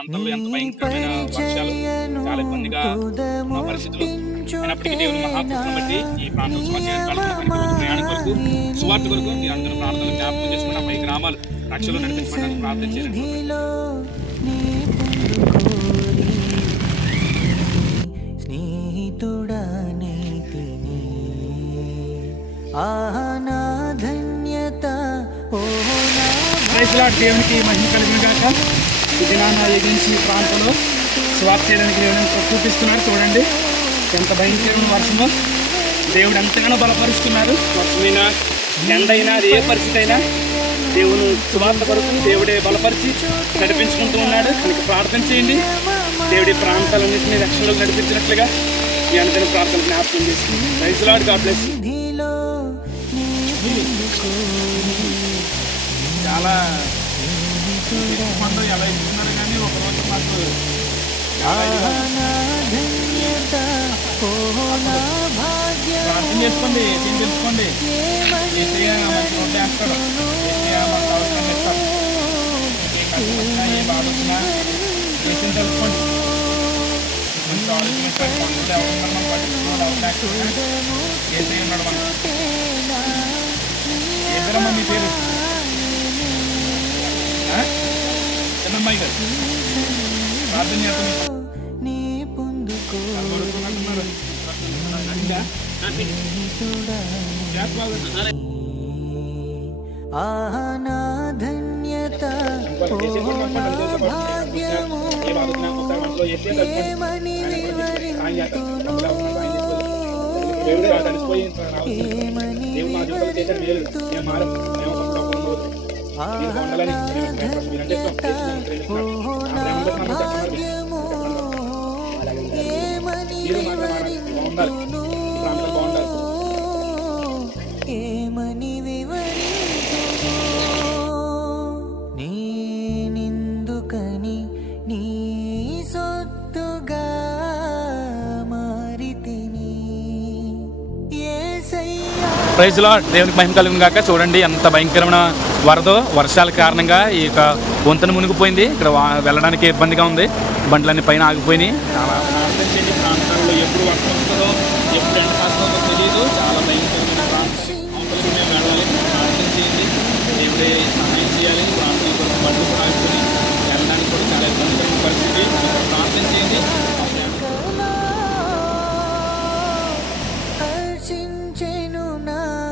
ప్రాంతాల్లో ఎంత భయంకరమైన వర్షాలు, చాలా ఇబ్బందిగా ఉన్న పరిస్థితులు అయినప్పటికీ దేవుని మహాకృపను బట్టి ఈ ప్రాంతం సువార్త చేయడానికి ప్రయాణం కొరకు సువార్త కొరకు మీ అందరూ ప్రార్థనలు జ్ఞాపకం చేసుకున్న పై గ్రామాలు రక్షలో నడిపించడానికి ప్రార్థన చేయండి. దేవునికి మహిమ కలిగిన గాక. ఈ దినాన ఏజెన్సీ ప్రాంతంలో స్వార్థ చేయడానికి దేవుని చూపిస్తున్నారు. చూడండి ఎంత భయంకరమైన వర్షమో. దేవుడు ఎంతగానో బలపరుస్తున్నారు. వర్షమైనా ఎండైనా అది ఏ పరిస్థితి అయినా దేవుని స్వార్థ కొరకు దేవుడే బలపరిచి నడిపించుకుంటూ ఉన్నాడు. కనుక ప్రార్థన చేయండి. దేవుడి ప్రాంతాలన్నింటినీ రక్షణలోకి నడిపించినట్లుగా ఈ అనుదిన ప్రార్థన జ్ఞాపకం చేసుకుంది. Praise Lord, God bless you. చాలా పండుగ ఎలా ఇస్తున్నారు కానీ ఒకరోజు మాకు ప్రార్థన చేసుకోండి. ఏం తెలుసుకోండి, ఏసయ్య మనకి వడ్డేస్తాడు, ఏసయ్య మనకు అవసరం ఇస్తాడు. ఏ కష్టం వచ్చినా ఏ బాధ వచ్చినా ఏసీని తెలుసుకోండి. కొంచెం ఆలోచించండి. పండుగలు ఎవరున్నారు మనం పట్టించుకోవాలి. అవకాశం ఏసయ్య ఉన్నాడు మనం. ఏదరమ్మా మీ పేరు? చిన్నమ్మాయి గారు ప్రార్థన చేస్తున్నారు. ఏమని నేనెందుకని నీ సొత్తుగా మారితిని యేసయ్యా. ప్రైజ్ లార్డ్, దేవునికి మహిమ కలుగును గాక. చూడండి ఎంత భయంకరమైన వరద, వర్షాల కారణంగా ఈ యొక్క వంతెన మునిగిపోయింది. ఇక్కడ వెళ్ళడానికి ఇబ్బందిగా ఉంది. బండ్లన్నీ పైన ఆగిపోయినాయి. చాలా